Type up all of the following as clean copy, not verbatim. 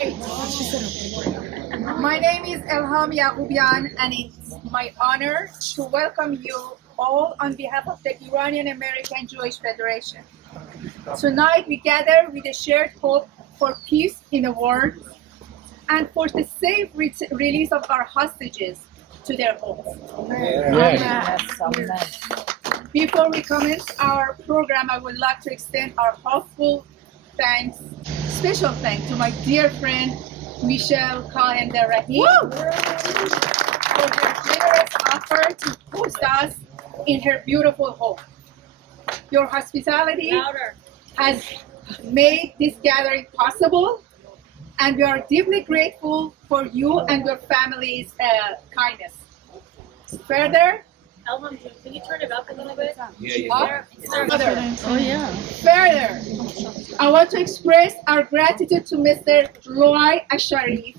My name is Elham Yaqubian, and it's my honor to welcome you all on behalf of the Iranian American Jewish Federation. Tonight we gather with a shared hope for peace in the world and for the safe release of our hostages to their homes. Yes. Before we commence our program, I would like to extend our heartfelt thanks, special thanks to my dear friend Michelle Cohen Rahim for her generous offer to host us in her beautiful home. Your hospitality has made this gathering possible, and we are deeply grateful for you and your family's kindness. Further, Elham, can you turn it up a little bit? Further, I want to express our gratitude to Mr. Loay Alshareef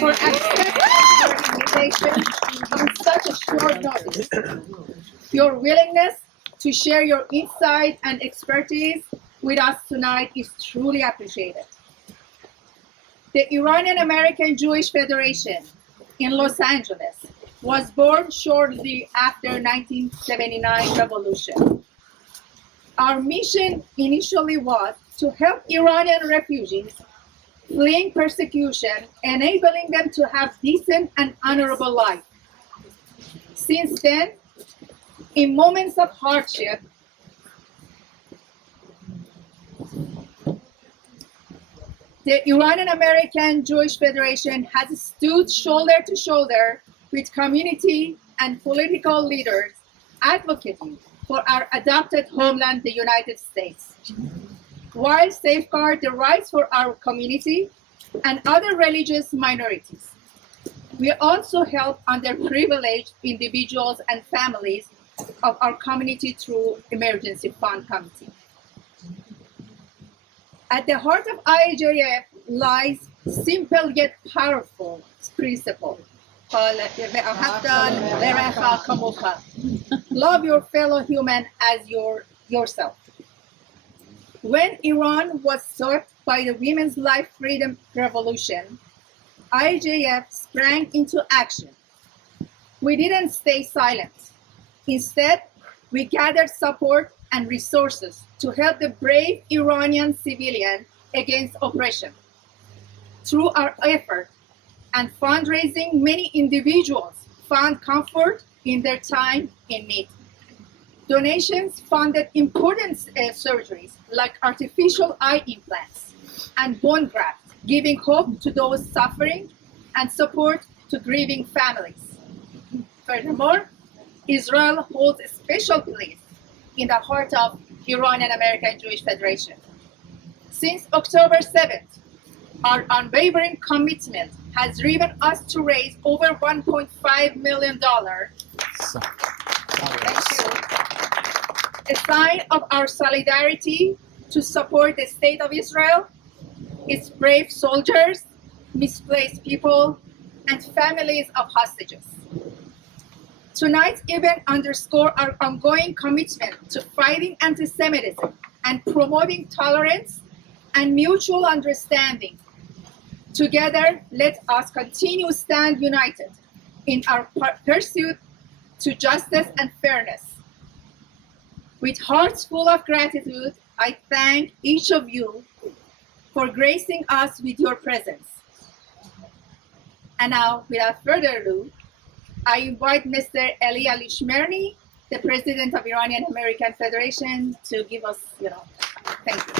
for accepting our invitation on such a short notice. Your willingness to share your insight and expertise with us tonight is truly appreciated. The Iranian American Jewish Federation in Los Angeles was born shortly after 1979 revolution. Our mission initially was to help Iranian refugees fleeing persecution, enabling them to have decent and honorable life. Since then, in moments of hardship, the Iranian American Jewish Federation has stood shoulder to shoulder with community and political leaders advocating for our adopted homeland, the United States, while safeguard the rights for our community and other religious minorities. We also help underprivileged individuals and families of our community through Emergency Fund Committee. At the heart of IAJF lies simple yet powerful principle. Love your fellow human as yourself. When Iran was swept by the Women's Life Freedom Revolution, IJF sprang into action. We didn't stay silent. Instead, we gathered support and resources to help the brave Iranian civilian against oppression. Through our effort and fundraising, many individuals found comfort in their time in need. Donations funded important surgeries like artificial eye implants and bone graft, giving hope to those suffering and support to grieving families. Furthermore, Israel holds a special place in the heart of Iranian American Jewish Federation. Since October 7th, our unwavering commitment has driven us to raise over $1.5 million. Thank you. A sign of our solidarity to support the State of Israel, its brave soldiers, misplaced people, and families of hostages. Tonight's event underscores our ongoing commitment to fighting anti-Semitism and promoting tolerance and mutual understanding. Together, let us continue to stand united in our pursuit to justice and fairness. With hearts full of gratitude, I thank each of you for gracing us with your presence. And now, without further ado, I invite Mr. Eli Alishmerni, the President of Iranian American Federation, to give us, thank you.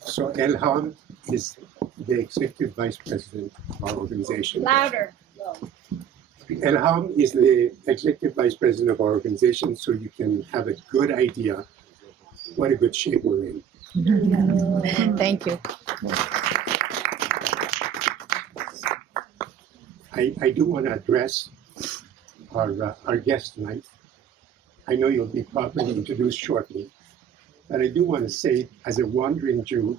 So Elham is the Executive Vice President of our organization. Louder. Elham is the Executive Vice President of our organization, so you can have a good idea what a good shape we're in. Thank you. I do want to address our guest tonight. I know you'll be properly introduced shortly, but I do want to say, as a wandering Jew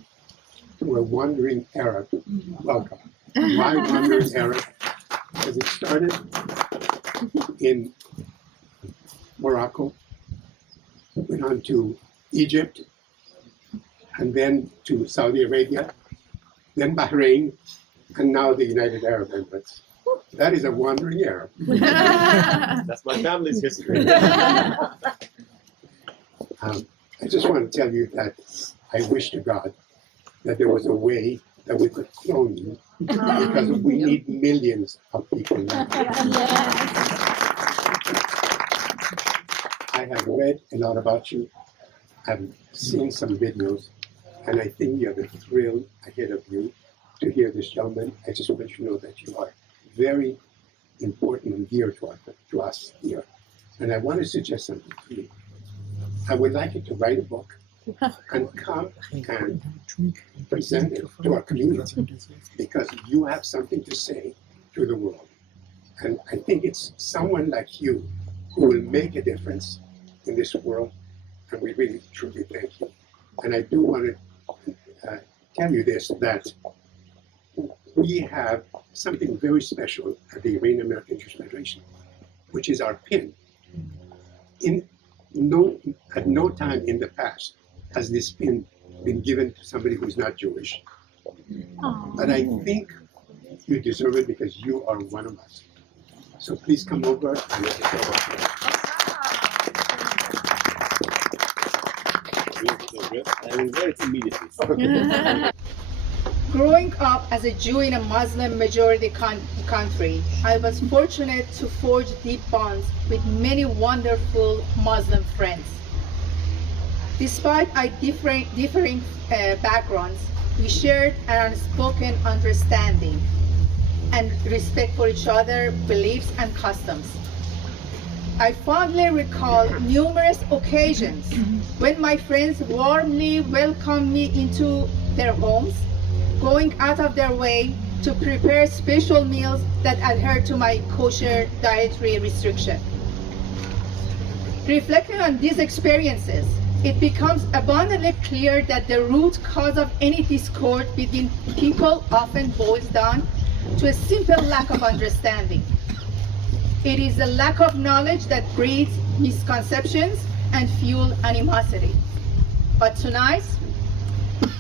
to a wandering Arab, welcome. Why wandering Arab? Because it started in Morocco, went on to Egypt, and then to Saudi Arabia, then Bahrain, and now the United Arab Emirates. That is a wandering Arab. That's my family's history. I just want to tell you that I wish to God that there was a way that we could clone you, because we need millions of people now. I have read a lot about you. I've seen some videos, and I think you have a thrill ahead of you to hear this gentleman. I just want you to know that you are very important and dear to us here. And I want to suggest something to you. I would like you to write a book and come and present it to our community, because you have something to say to the world. And I think it's someone like you who will make a difference in this world, and we really, truly thank you. And I do want to tell you this, that we have something very special at the Iranian American Jewish Federation, which is our pin. At no time in the past has this pin been given to somebody who's not Jewish. But I think you deserve it because you are one of us. So please come over and let us go. I will wear it immediately. Growing up as a Jew in a Muslim majority country, I was fortunate to forge deep bonds with many wonderful Muslim friends. Despite our differing backgrounds, we shared an unspoken understanding and respect for each other, beliefs and customs. I fondly recall numerous occasions when my friends warmly welcomed me into their homes, going out of their way to prepare special meals that adhere to my kosher dietary restriction. Reflecting on these experiences, it becomes abundantly clear that the root cause of any discord between people often boils down to a simple lack of understanding. It is the lack of knowledge that breeds misconceptions and fuels animosity. But tonight,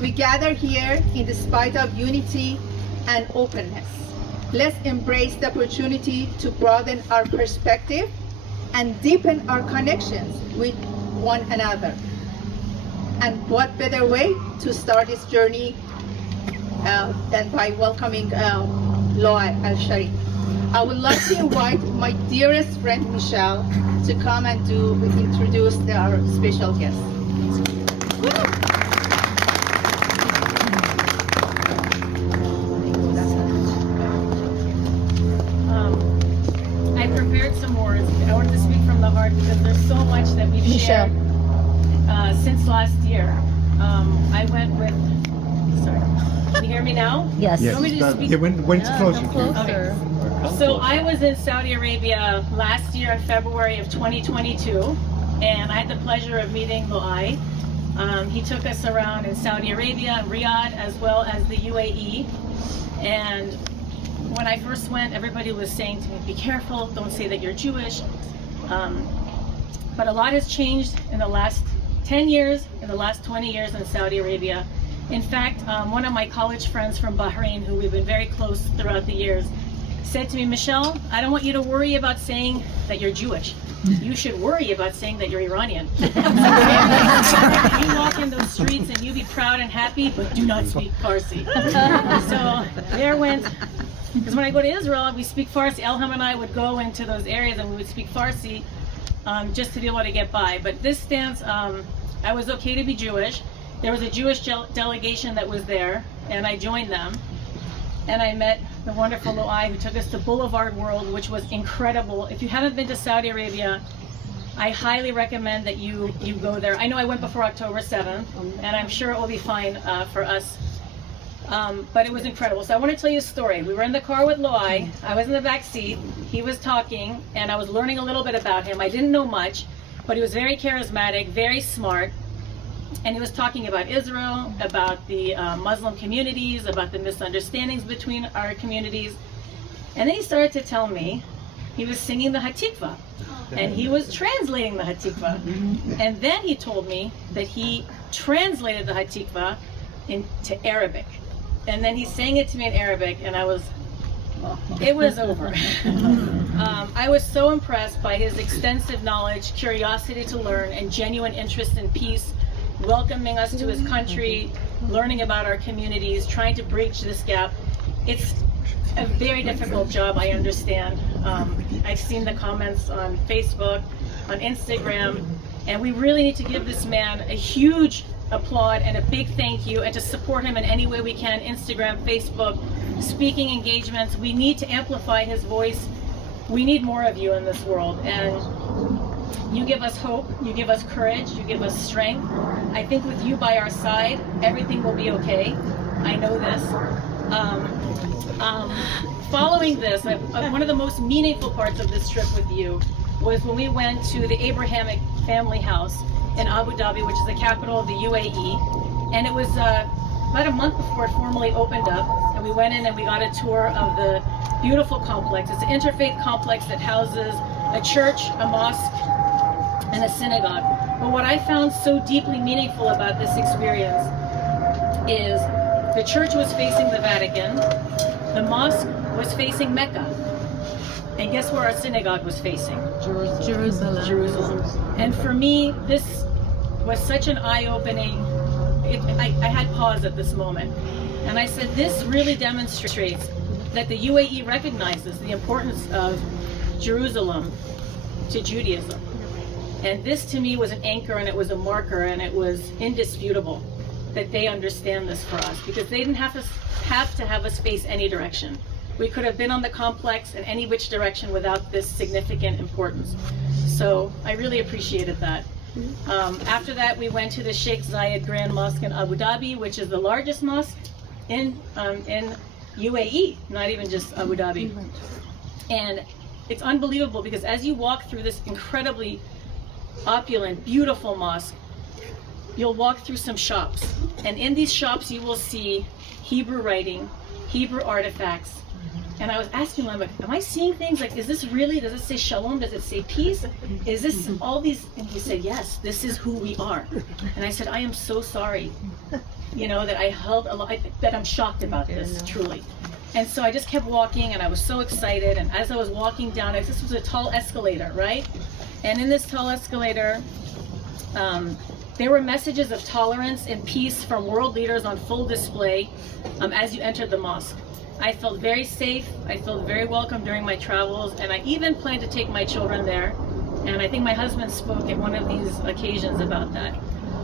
we gather here in the spirit of unity and openness. Let's embrace the opportunity to broaden our perspective and deepen our connections with one another. And what better way to start this journey than by welcoming Loay Alshareef. I would like to invite my dearest friend Michelle to come and introduce our special guest. I prepared some words. I wanted to speak from the heart because there's so much that we've shared since last year. I went with, sorry, can you hear me now? Yes. You want me to speak? When it's closer. Okay. So I was in Saudi Arabia last year in February of 2022, and I had the pleasure of meeting Loay. He took us around in Saudi Arabia, Riyadh, as well as the UAE. And when I first went, everybody was saying to me, be careful, don't say that you're Jewish. But a lot has changed in the last 10 years, in the last 20 years in Saudi Arabia. In fact, one of my college friends from Bahrain, who we've been very close throughout the years, said to me, Michelle, I don't want you to worry about saying that you're Jewish. You should worry about saying that you're Iranian. You walk in those streets and you be proud and happy, but do not speak Farsi. So there went, because when I go to Israel, we speak Farsi. Elham and I would go into those areas and we would speak Farsi just to be able to get by. But this stance, I was okay to be Jewish. There was a Jewish delegation that was there, and I joined them. And I met the wonderful Loay, who took us to Boulevard World, which was incredible. If you haven't been to Saudi Arabia, I highly recommend that you go there. I know I went before October 7th, and I'm sure it will be fine for us. But it was incredible. So I want to tell you a story. We were in the car with Loay. I was in the back seat. He was talking, and I was learning a little bit about him. I didn't know much, but he was very charismatic, very smart. And he was talking about Israel, about the Muslim communities, about the misunderstandings between our communities. And then he started to tell me he was singing the Hatikvah, and he was translating the Hatikvah. And then he told me that he translated the Hatikvah into Arabic. And then he sang it to me in Arabic, and it was over. I was so impressed by his extensive knowledge, curiosity to learn, and genuine interest in peace, welcoming us to his country, learning about our communities, trying to bridge this gap. It's a very difficult job, I understand. I've seen the comments on Facebook, on Instagram, and we really need to give this man a huge applaud and a big thank you, and to support him in any way we can. Instagram, Facebook, speaking engagements. We need to amplify his voice. We need more of you in this world, and you give us hope, you give us courage, you give us strength. I think with you by our side, everything will be okay. I know this. Following this, one of the most meaningful parts of this trip with you was when we went to the Abrahamic family house in Abu Dhabi, which is the capital of the UAE. And it was about a month before it formally opened up. And we went in and we got a tour of the beautiful complex. It's an interfaith complex that houses a church, a mosque, and a synagogue. But what I found so deeply meaningful about this experience is the church was facing the Vatican, the mosque was facing Mecca, and guess where our synagogue was facing? Jerusalem. And for me, this was such an eye-opening, I had pause at this moment. And I said, this really demonstrates that the UAE recognizes the importance of Jerusalem to Judaism. And this to me was an anchor, and it was a marker, and it was indisputable that they understand this for us, because they didn't have to have us face any direction. We could have been on the complex in any which direction without this significant importance. So I really appreciated that. After that, we went to the Sheikh Zayed Grand Mosque in Abu Dhabi, which is the largest mosque in UAE, not even just Abu Dhabi. And it's unbelievable, because as you walk through this incredibly opulent, beautiful mosque, you'll walk through some shops. And in these shops, you will see Hebrew writing, Hebrew artifacts. And I was asking him, am I seeing things like, is this really, does it say shalom? Does it say peace? Is this all these? And he said, yes, this is who we are. And I said, I am so sorry, that I held a lot, that I'm shocked about this, truly. And so I just kept walking, and I was so excited. And as I was walking down, this was a tall escalator, right? And in this tall escalator, there were messages of tolerance and peace from world leaders on full display as you entered the mosque. I felt very safe, I felt very welcome during my travels, and I even planned to take my children there. And I think my husband spoke at one of these occasions about that.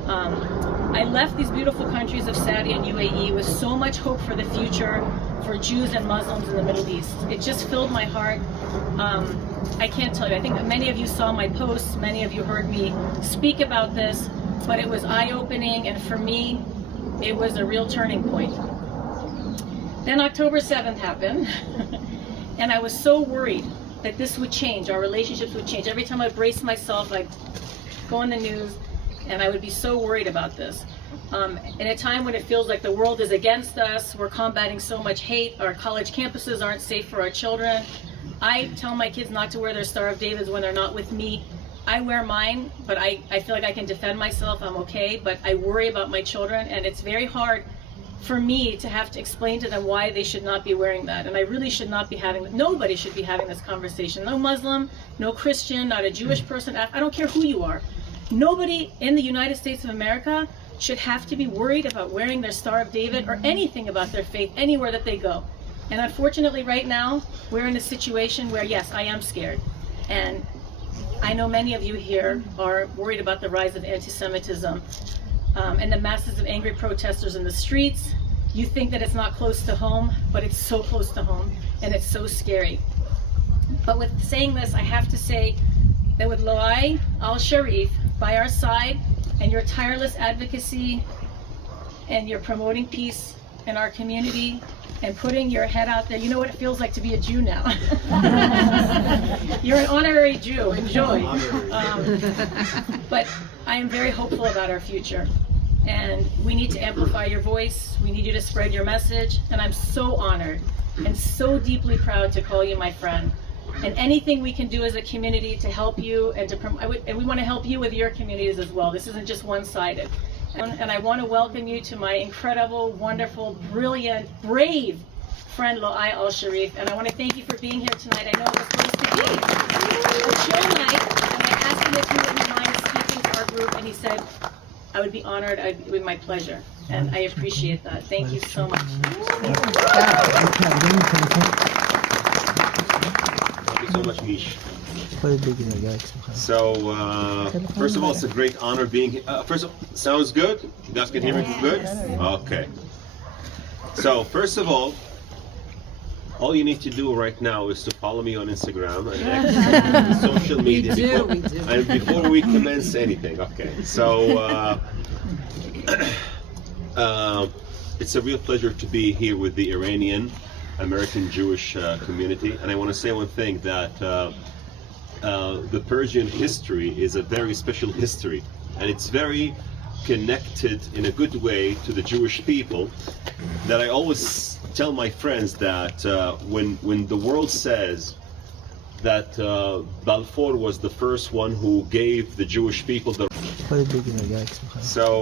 I left these beautiful countries of Saudi and UAE with so much hope for the future for Jews and Muslims in the Middle East. It just filled my heart. I can't tell you, I think many of you saw my posts, many of you heard me speak about this, but it was eye-opening, and for me, it was a real turning point. Then October 7th happened, and I was so worried that this would change, our relationships would change. Every time I braced myself, I'd go on the news, and I would be so worried about this. In a time when it feels like the world is against us, we're combating so much hate, our college campuses aren't safe for our children. I tell my kids not to wear their Star of Davids when they're not with me. I wear mine, but I feel like I can defend myself, I'm okay, but I worry about my children, and it's very hard for me to have to explain to them why they should not be wearing that. And I really should not be nobody should be having this conversation. No Muslim, no Christian, not a Jewish person, I don't care who you are. Nobody in the United States of America should have to be worried about wearing their Star of David or anything about their faith anywhere that they go. And unfortunately right now, we're in a situation where, yes, I am scared. And I know many of you here are worried about the rise of anti-Semitism and the masses of angry protesters in the streets. You think that it's not close to home, but it's so close to home, and it's so scary. But with saying this, I have to say that with Loay Alshareef by our side, and your tireless advocacy, and your promoting peace in our community, and putting your head out there, you know what it feels like to be a Jew now. You're an honorary Jew, enjoy. But I am very hopeful about our future. And we need to amplify your voice. We need you to spread your message. And I'm so honored and so deeply proud to call you my friend. And anything we can do as a community to help you and to and we want to help you with your communities as well. This isn't just one-sided. And I want to welcome you to my incredible, wonderful, brilliant, brave friend Loay Alshareef. And I want to thank you for being here tonight. I know it was supposed to be a chill night, and I asked him if he wouldn't mind speaking to our group, and he said, I would be honored. It would be my pleasure. And I appreciate that. Thank you so much. Thank you so much, Mish. So, first of all, it's a great honor being here. First of all, sounds good? You guys can hear me good? Okay. So, first of all you need to do right now is to follow me on Instagram and X, social media. And before we commence anything, okay. So, it's a real pleasure to be here with the Iranian American Jewish community. And I want to say one thing, that the Persian history is a very special history, and it's very connected in a good way to the Jewish people. That I always tell my friends that when the world says that Balfour was the first one who gave the Jewish people the... So,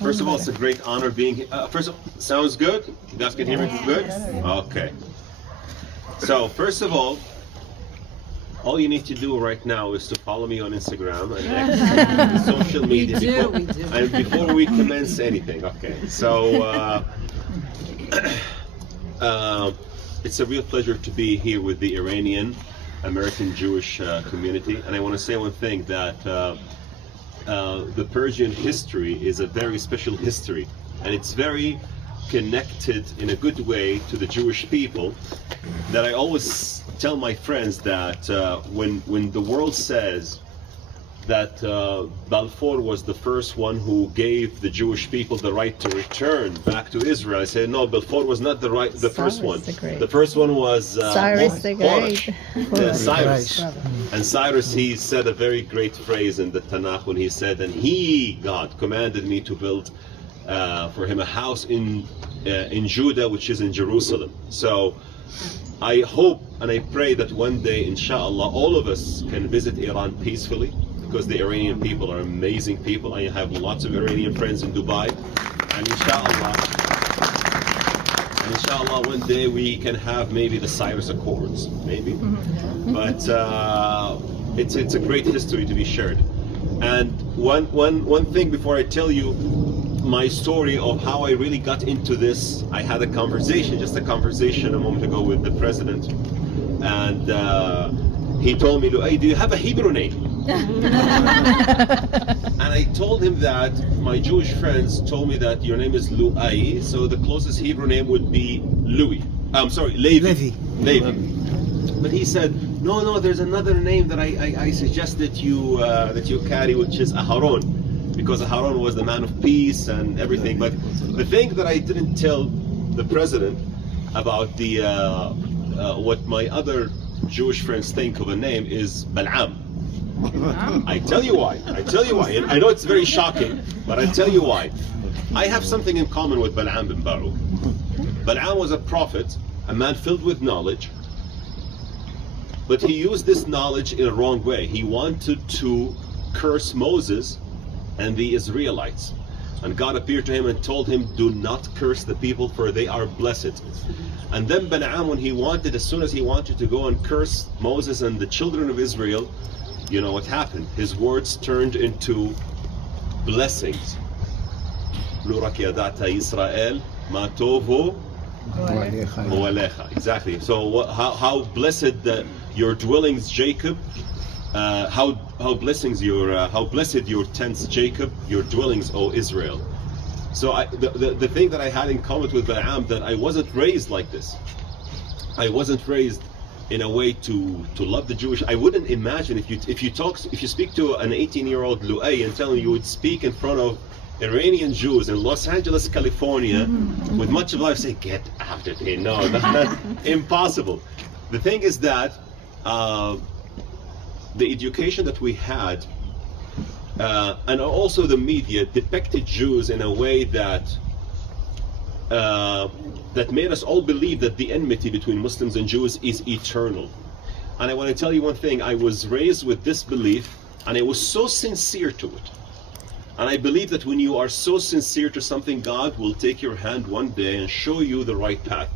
first of all, it's a great honor being here. First of all, sounds good? You guys can hear me good? Okay. So, first of all you need to do right now is to follow me on Instagram and X, social media. And before we commence anything, okay. So, it's a real pleasure to be here with the Iranian American Jewish community. And I want to say one thing, that the Persian history is a very special history, and it's very connected in a good way to the Jewish people. That I always tell my friends that when the world says that Balfour was the first one who gave the Jewish people the right to return back to Israel, I say no, Balfour was not the first one. The first one was Cyrus the Great. Cyrus. And Cyrus, he said a very great phrase in the Tanakh when he said, and God commanded me to build for him a house in Judah, which is in Jerusalem. So I hope and I pray that one day, inshallah, all of us can visit Iran peacefully, because the Iranian people are amazing people. I have lots of Iranian friends in Dubai, and inshallah one day we can have maybe the Cyrus Accords, maybe. But it's a great history to be shared. And one thing before I tell you my story of how I really got into this, I had just a conversation a moment ago with the president, and he told me, hey, do you have a Hebrew name? And I told him that my Jewish friends told me that your name is Loay, so the closest Hebrew name would be Levi. But he said, no, there's another name that I suggest that you carry, which is Aharon, because Aharon was the man of peace and everything. But the thing that I didn't tell the president about the what my other Jewish friends think of a name is Bal'am. I tell you why. And I know it's very shocking, but I tell you why. I have something in common with Bal'am bin Baruch. Bal'am was a prophet, a man filled with knowledge, but he used this knowledge in a wrong way. He wanted to curse Moses and the Israelites. And God appeared to him and told him, do not curse the people, for they are blessed. And then Bal'am, as soon as he wanted to go and curse Moses and the children of Israel, you know what happened? His words turned into blessings. Exactly. So how blessed your dwellings, Jacob. How blessed your tents, Jacob, your dwellings, O Israel. So the thing that I had in common with Bal'am, that I wasn't raised like this. I wasn't raised in a way to love the Jewish. I wouldn't imagine if you speak to an 18-year-old Loay and tell him you would speak in front of Iranian Jews in Los Angeles, California, with much of life, say, get out of here. No, that's impossible. The thing is that the education that we had and also the media depicted Jews in a way that made us all believe that the enmity between Muslims and Jews is eternal. And I want to tell you one thing, I was raised with this belief, and I was so sincere to it. And I believe that when you are so sincere to something, God will take your hand one day and show you the right path.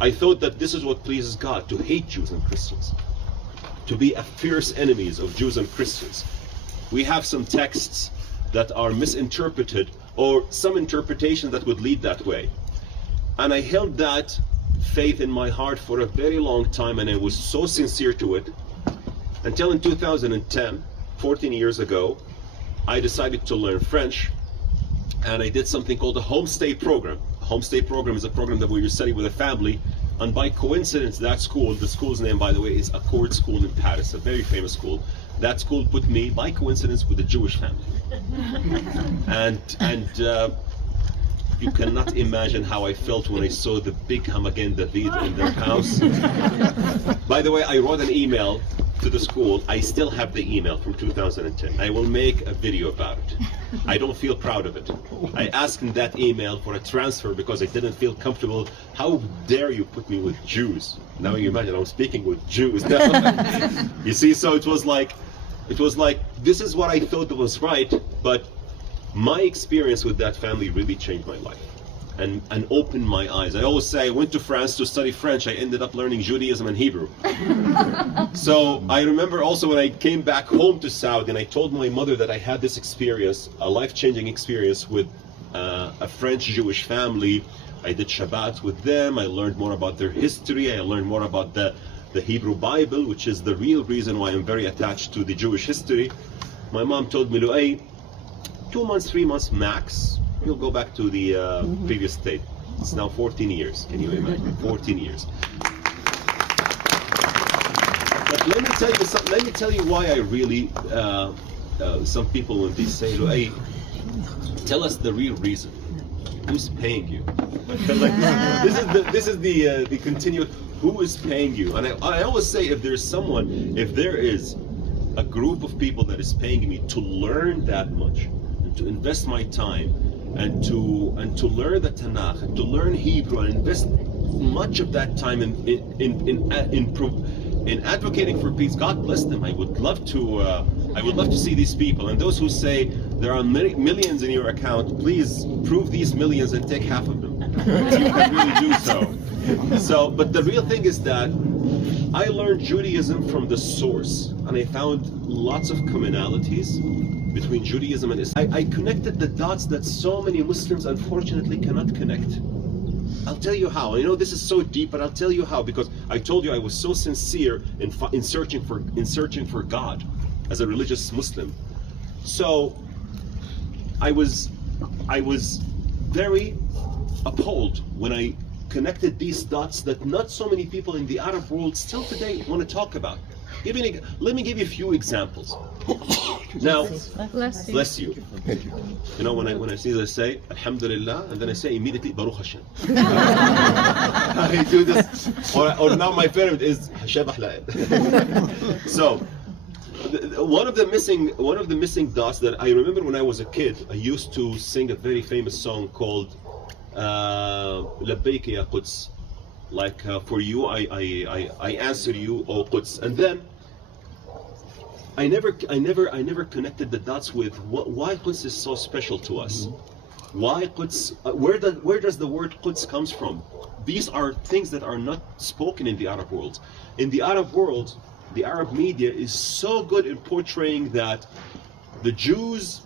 I thought that this is what pleases God, to hate Jews and Christians, to be a fierce enemies of Jews and Christians. We have some texts that are misinterpreted, or some interpretation that would lead that way. And I held that faith in my heart for a very long time, and I was so sincere to it, until in 2010, 14 years ago, I decided to learn French, and I did something called a homestay program. A homestay program is a program that we were studying with a family, and by coincidence, that school, the school's name, by the way, is Accord School in Paris, a very famous school. That school put me, by coincidence, with a Jewish family. and you cannot imagine how I felt when I saw the big Hamagen David in their house. By the way, I wrote an email to the school. I still have the email from 2010. I will make a video about it. I don't feel proud of it. I asked in that email for a transfer because I didn't feel comfortable. How dare you put me with Jews? Now you imagine I'm speaking with Jews now. You see, so it was like, this is what I thought was right, but my experience with that family really changed my life and opened my eyes. I always say I went to France to study French. I ended up learning Judaism and Hebrew. So I remember also when I came back home to Saudi and I told my mother that I had this experience, a life-changing experience with a French Jewish family. I did Shabbat with them. I learned more about their history. I learned more about the Hebrew Bible, which is the real reason why I'm very attached to the Jewish history. My mom told me, Loay, 2 months, 3 months max, you'll go back to the previous state. It's now 14 years. Can you imagine? 14 years. But let me tell you something. Let me tell you why I really. Some people, when they say, "Hey, tell us the real reason. Who's paying you?" This is the continued. Who is paying you? And I always say, if there is a group of people that is paying me to learn that much, and to invest my time, and to learn the Tanakh, and to learn Hebrew, and invest much of that time in advocating for peace, God bless them. I would love to see these people. And those who say there are millions in your account, please prove these millions and take half of them. You can really do so. But the real thing is that I learned Judaism from the source, and I found lots of commonalities between Judaism and Islam. I connected the dots that so many Muslims unfortunately cannot connect. I'll tell you how. I know this is so deep, but I'll tell you how, because I told you I was so sincere in searching for God as a religious Muslim. So I was very appalled when I connected these dots that not so many people in the Arab world still today want to talk about. Let me give you a few examples. Now, bless you. You know, when I see this, I say Alhamdulillah, and then I say immediately Baruch Hashem. I do this, or now my favorite is Hashem Ahlaed. So, one of the missing dots that I remember when I was a kid, I used to sing a very famous song called Labbaik ya Quds, like for you I answer you, O Quds. And then I never connected the dots with why Quds is so special to us. Why Quds? Where does the word Quds comes from? These are things that are not spoken in the Arab world. In the Arab world, the Arab media is so good in portraying that the Jews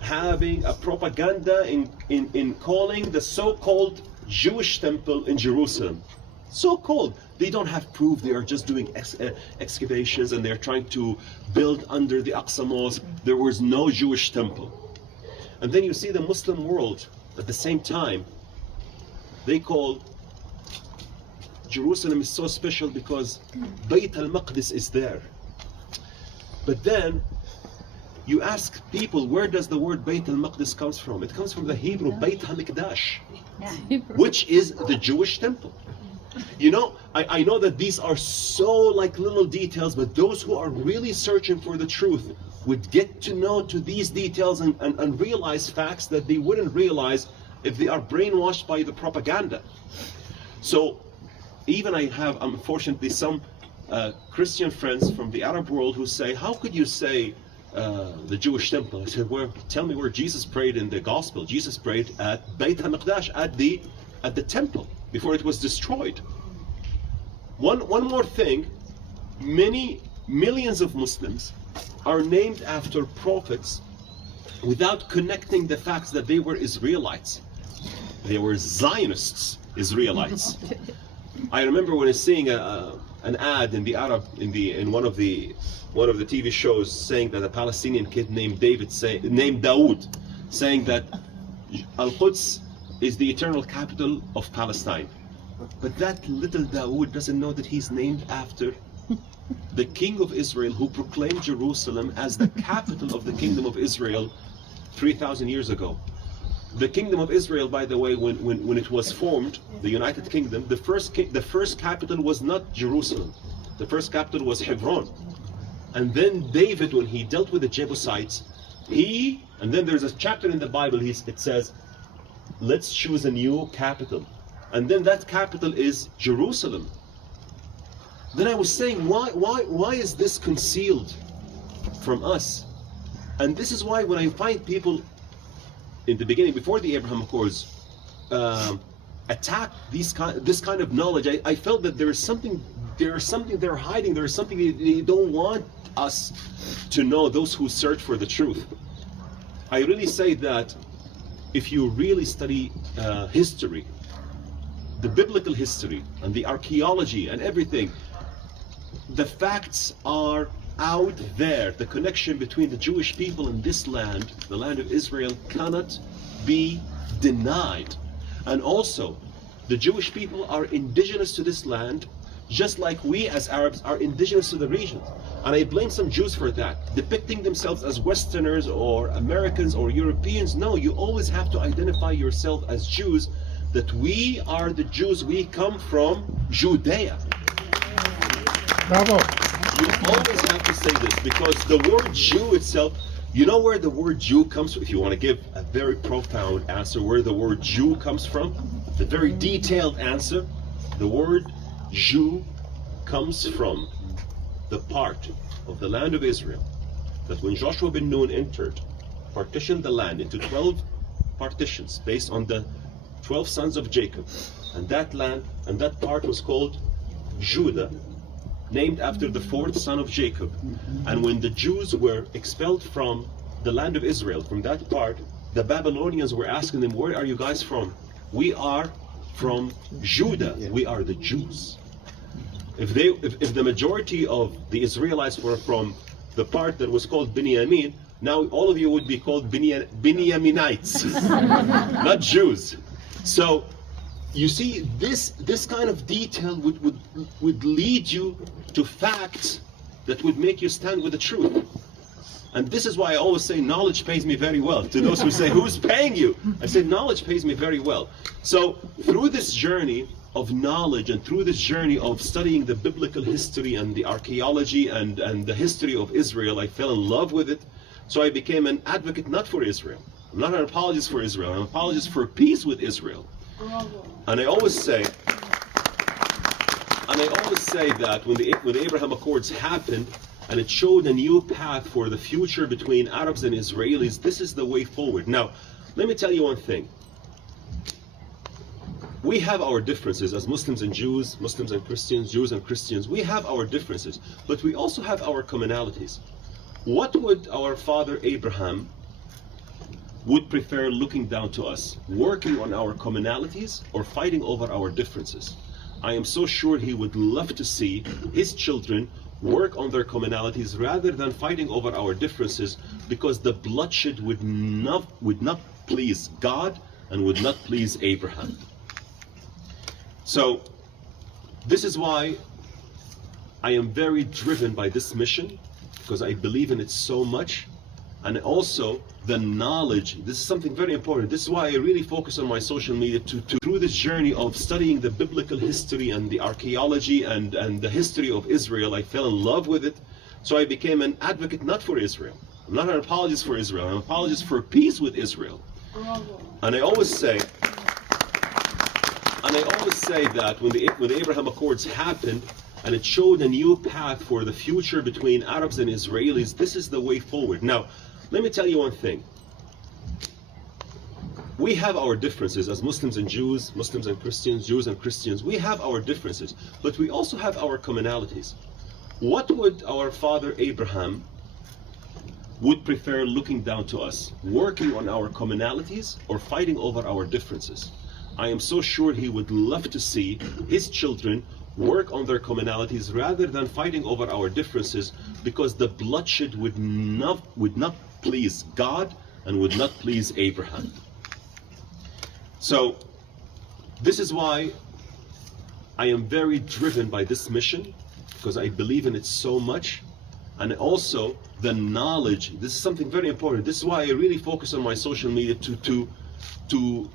having a propaganda in calling the so-called Jewish temple in Jerusalem so-called. They don't have proof. They are just doing excavations, and they're trying to build under the Aqsa Mosque. There was no Jewish temple. And then you see the Muslim world at the same time. They call Jerusalem is so special because Bayt al-Maqdis is there. But then you ask people, where does the word Bayt al-Maqdis comes from? It comes from the Hebrew Bayt HaMikdash, which is the Jewish temple. You know, I know that these are so like little details, but those who are really searching for the truth would get to know to these details and realize facts that they wouldn't realize if they are brainwashed by the propaganda. So even I have, unfortunately, some Christian friends from the Arab world who say, how could you say the Jewish temple. I said, tell me where Jesus prayed in the gospel. Jesus prayed at Beit HaMikdash, at the temple, before it was destroyed. One more thing, many millions of Muslims are named after prophets without connecting the facts that they were Israelites. They were Zionists, Israelites. I remember when I was seeing an ad in one of the TV shows saying that a Palestinian kid named Dawood, saying that Al-Quds is the eternal capital of Palestine. But that little Dawood doesn't know that he's named after the king of Israel, who proclaimed Jerusalem as the capital of the kingdom of Israel 3,000 years ago. The kingdom of Israel, by the way, when it was formed, the United Kingdom, the first capital was not Jerusalem. The first capital was Hebron. And then David, when he dealt with the Jebusites, and then there's a chapter in the Bible, it says, let's choose a new capital. And then that capital is Jerusalem. Then I was saying, why is this concealed from us? And this is why when I find people in the beginning, before the Abraham Accords, attack this kind of knowledge, I felt that there is something they're hiding. There is something they don't want us to know, those who search for the truth. I really say that if you really study history, the biblical history and the archaeology and everything, the facts are out there. The connection between the Jewish people and this land, the land of Israel, cannot be denied. And also, the Jewish people are indigenous to this land, just like we as Arabs are indigenous to the region. And I blame some Jews for that, depicting themselves as Westerners or Americans or Europeans. No, you always have to identify yourself as Jews, that we are the Jews, we come from Judea. Bravo. You always have to say this, because the word Jew itself, you know where the word Jew comes from? If you want to give a very profound answer, where the word Jew comes from, the very detailed answer, the word Jew comes from the part of the land of Israel that when Joshua ben Nun entered, partitioned the land into 12 partitions based on the 12 sons of Jacob, and that land and that part was called Judah, named after the fourth son of Jacob. And when the Jews were expelled from the land of Israel, from that part, the Babylonians were asking them, where are you guys from? We are from Judah. We are the Jews. If the majority of the Israelites were from the part that was called Binyamin, now all of you would be called Binyaminites, not Jews. So you see, this kind of detail would lead you to facts that would make you stand with the truth. And this is why I always say knowledge pays me very well. To those who say, who's paying you? I say knowledge pays me very well. So through this journey of knowledge and through this journey of studying the biblical history and the archaeology and the history of Israel, I fell in love with it. So I became an advocate not for Israel. I'm not an apologist for Israel. I'm an apologist for peace with Israel. And I always say that when the Abraham Accords happened and it showed a new path for the future between Arabs and Israelis, this is the way forward. Now, let me tell you one thing. We have our differences as Muslims and Jews, Muslims and Christians, Jews and Christians. We have our differences, but we also have our commonalities. What would our father Abraham would prefer looking down to us, working on our commonalities or fighting over our differences? I am so sure he would love to see his children work on their commonalities rather than fighting over our differences, because the bloodshed would not please God and would not please Abraham. So this is why I am very driven by this mission, because I believe in it so much. And also the knowledge, this is something very important. This is why I really focus on my social media through this journey of studying the biblical history and the archaeology and the history of Israel. I fell in love with it. So I became an advocate not for Israel. I'm not an apologist for Israel. I'm an apologist for peace with Israel. And I always say that when the Abraham Accords happened and it showed a new path for the future between Arabs and Israelis. This is the way forward. Now, let me tell you one thing. We have our differences as Muslims and Jews, Muslims and Christians, Jews and Christians. We have our differences, but we also have our commonalities. What would our father Abraham would prefer looking down to us, working on our commonalities or fighting over our differences? I am so sure he would love to see his children work on their commonalities rather than fighting over our differences, because the bloodshed would not please God and would not please Abraham. So this is why I am very driven by this mission, because I believe in it so much. And also the knowledge, this is something very important. This is why I really focus on my social media to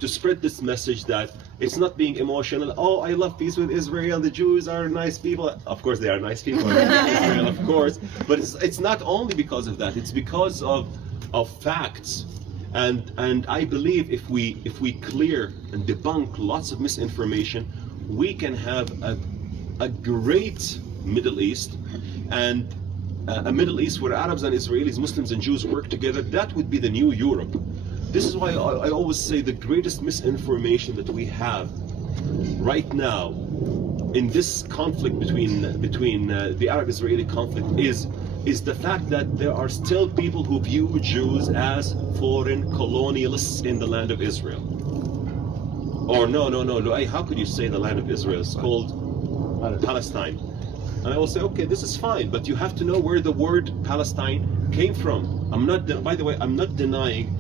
spread this message that it's not being emotional. Oh, I love peace with Israel, the Jews are nice people. Of course they are nice people in Israel, of course. But it's not only because of that, it's because of facts. And I believe if we clear and debunk lots of misinformation, we can have a great Middle East, and a Middle East where Arabs and Israelis, Muslims and Jews work together. That would be the new Europe. This is why I always say the greatest misinformation that we have right now in this conflict between the Arab-Israeli conflict is the fact that there are still people who view Jews as foreign colonialists in the land of Israel. Or no, Loay, how could you say the land of Israel is called Palestine? And I will say, okay, this is fine, but you have to know where the word Palestine came from. By the way, I'm not denying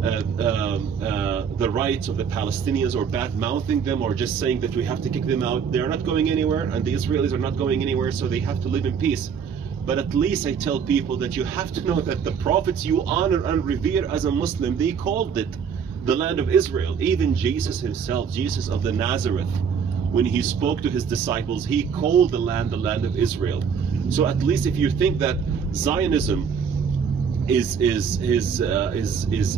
the rights of the Palestinians or bad-mouthing them or just saying that we have to kick them out. They are not going anywhere, and the Israelis are not going anywhere, so they have to live in peace. But at least I tell people that you have to know that the prophets you honor and revere as a Muslim, they called it the land of Israel. Even Jesus himself, Jesus of the Nazareth, when he spoke to his disciples, he called the land of Israel. So at least if you think that Zionism is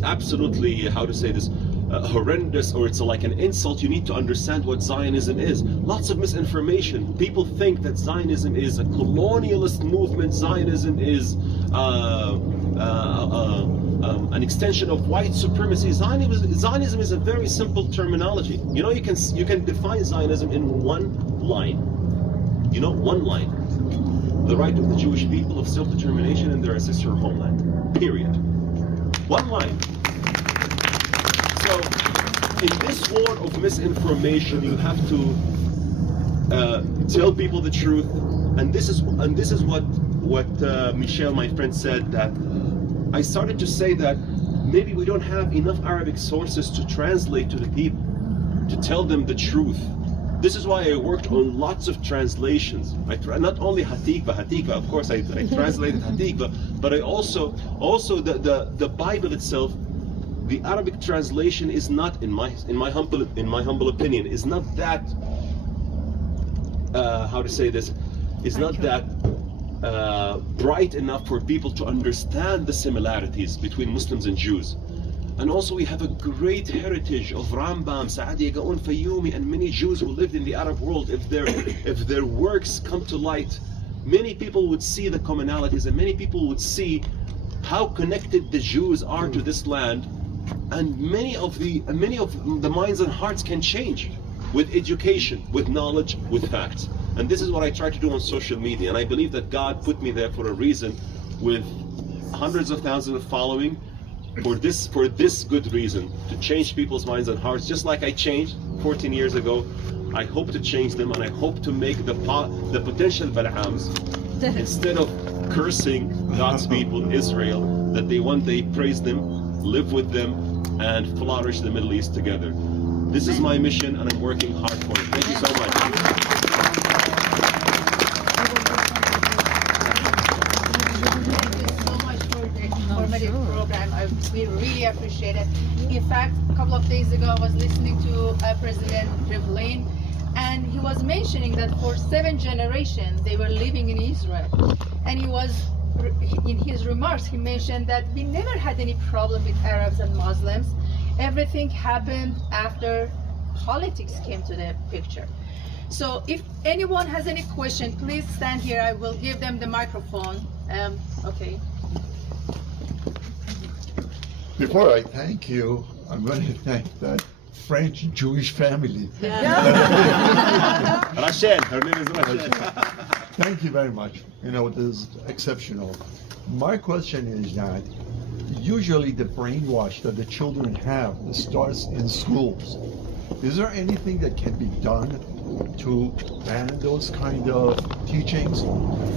absolutely, how to say this, horrendous, or it's like an insult, you need to understand what Zionism is. Lots of misinformation. People think that Zionism is a colonialist movement. Zionism is an extension of white supremacy. Zionism is a very simple terminology. You know, you can define Zionism in one line. You know, one line. The right of the Jewish people of self-determination in their ancestral homeland. Period. One line. So, in this war of misinformation, you have to tell people the truth, and this is what Michelle, my friend, said, that I started to say that maybe we don't have enough Arabic sources to translate to the people, to tell them the truth. This is why I worked on lots of translations. Not only Hatikva, of course I translated Hatikva, but I also the Bible itself. The Arabic translation is not, in my humble opinion, is not that how to say this, is not that bright enough for people to understand the similarities between Muslims and Jews. And also we have a great heritage of Rambam, Sa'adi Gaon Fayoumi, and many Jews who lived in the Arab world. If their works come to light, many people would see the commonalities, and many people would see how connected the Jews are to this land. And many of the minds and hearts can change with education, with knowledge, with facts. And this is what I try to do on social media. And I believe that God put me there for a reason, with hundreds of thousands of following, for this good reason, to change people's minds and hearts. Just like I changed 14 years ago, I hope to change them, and I hope to make the potential Bal'ams, instead of cursing God's people, Israel, that they one day praise them, live with them, and flourish the Middle East together. This is my mission, and I'm working hard for it. Thank you so much. Program. We really appreciate it. In fact, a couple of days ago, I was listening to President Rivlin, and he was mentioning that for 7 generations they were living in Israel. And in his remarks, he mentioned that we never had any problem with Arabs and Muslims. Everything happened after politics came to the picture. So if anyone has any question, please stand here. I will give them the microphone. Okay. Before I thank you, I'm going to thank that French Jewish family. Rachel, her name is Rachel. Thank you very much. You know, this is exceptional. My question is that usually the brainwash that the children have starts in schools. Is there anything that can be done to ban those kind of teachings,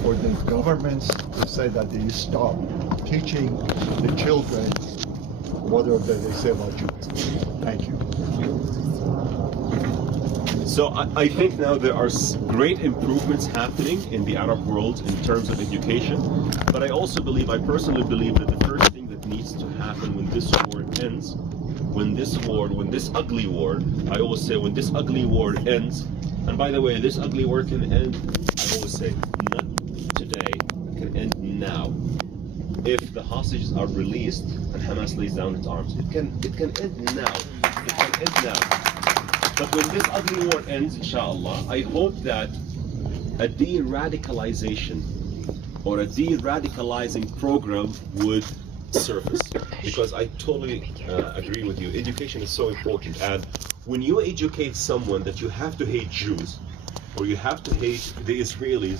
or the governments to say that they stop teaching the children whatever they say about Jews? Thank you. So I think now there are great improvements happening in the Arab world in terms of education, but I also believe, I personally believe that the first thing that needs to happen when this war ends, when this ugly war, I always say when this ugly war ends, and by the way, this ugly war can end, I always say, not today, it can end now. If the hostages are released and Hamas lays down its arms, it can end now. It can end now. But when this ugly war ends, inshallah, I hope that a de-radicalization or a de-radicalizing program would surface. Because I totally agree with you. Education is so important. And when you educate someone that you have to hate Jews or you have to hate the Israelis,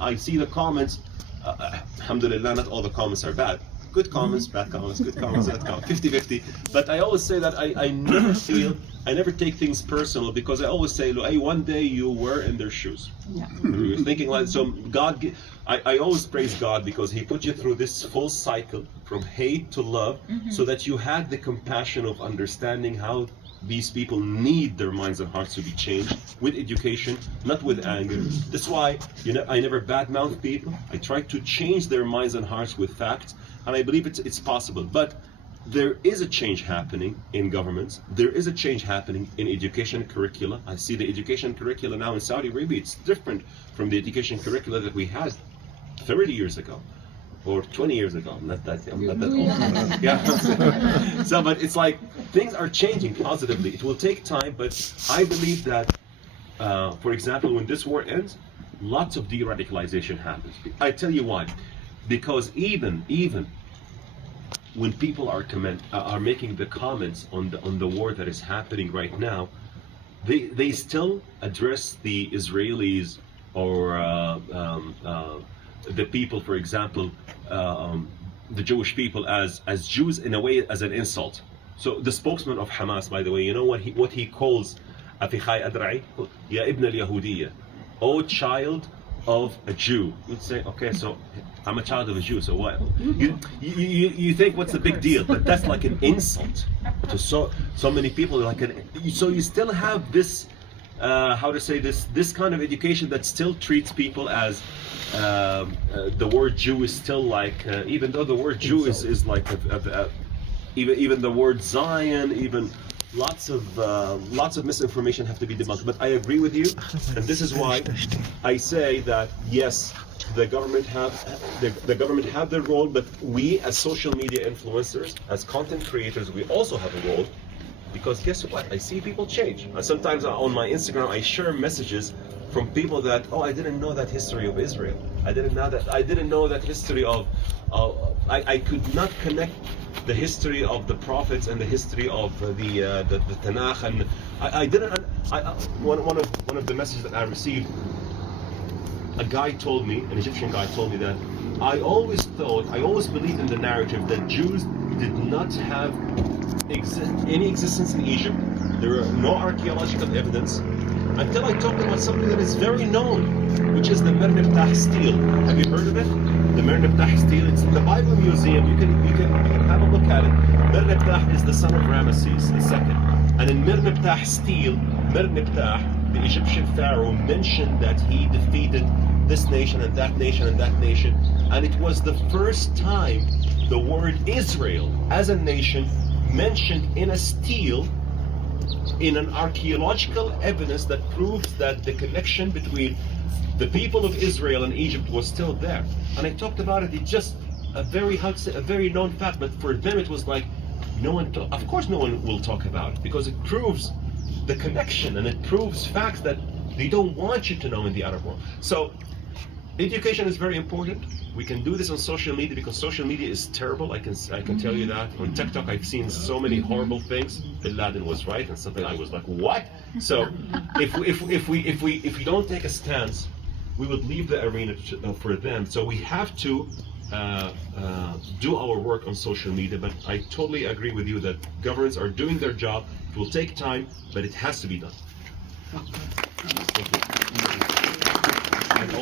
I see the comments, alhamdulillah, not all the comments are bad. Good comments, bad comments, good comments, bad comments, 50-50. But I always say that I never take things personal, because I always say, Loay, one day you were in their shoes. Yeah. You're thinking like, so God, I always praise God because He put you through this full cycle from hate to love, so that you had the compassion of understanding how these people need their minds and hearts to be changed with education, not with anger. That's why, I never badmouth people. I try to change their minds and hearts with facts, and I believe it's possible. But there is a change happening in governments. There is a change happening in education curricula. I see the education curricula now in Saudi Arabia. It's different from the education curricula that we had 30 years ago. Or 20 years ago, I'm not that old. Yeah. So, but it's like things are changing positively. It will take time, but I believe that, for example, when this war ends, lots of de-radicalization happens. I tell you why. Because even when people are making the comments on the war that is happening right now, they still address the Israelis or the people, for example, the Jewish people as Jews in a way as an insult. So the spokesman of Hamas, by the way, you know what he calls Afichai Adrai, Ya Ibn al-Yahudiyya, oh child of a Jew. You'd say, okay, so I'm a child of a Jew, so what? You think what's the big deal? But that's like an insult to so many people. So you still have this, how to say this kind of education that still treats people as the word Jew is still like, even though the word Jew is like even the word Zion, even lots of misinformation have to be debunked. But I agree with you, and this is why I say that yes, the government have their role, but we as social media influencers, as content creators, we also have a role. Because guess what? I see people change. Sometimes on my Instagram, I share messages from people that, I didn't know that history of Israel. I didn't know that history of. I could not connect the history of the prophets and the history of the Tanakh, and I didn't. One of the messages that I received, a guy told me, an Egyptian guy told me that I always believed in the narrative that Jews did not have any existence in Egypt. There are no archaeological evidence until I talked about something that is very known, which is the Mirnibtah stele. Have you heard of it? The Mirnibtah stele. It's in the Bible Museum. You can have a look at it. Mirnibtah is the son of Ramesses II, and in Mirnibtah stele, Mirnibtah, the Egyptian pharaoh, mentioned that he defeated this nation and that nation and that nation, and it was the first time the word Israel as a nation mentioned in a stele, in an archaeological evidence that proves that the connection between the people of Israel and Egypt was still there. And I talked about it. It's just a very known fact, but for them it was like of course no one will talk about it, because it proves the connection, and it proves facts that they don't want you to know in the Arab world. So education is very important. We can do this on social media because social media is terrible. I can tell you that. On TikTok, I've seen so many horrible things. Bin Laden was right, and something I was like, what? So if we don't take a stance, we would leave the arena for them. So we have to do our work on social media. But I totally agree with you that governments are doing their job. It will take time, but it has to be done. Thank you. And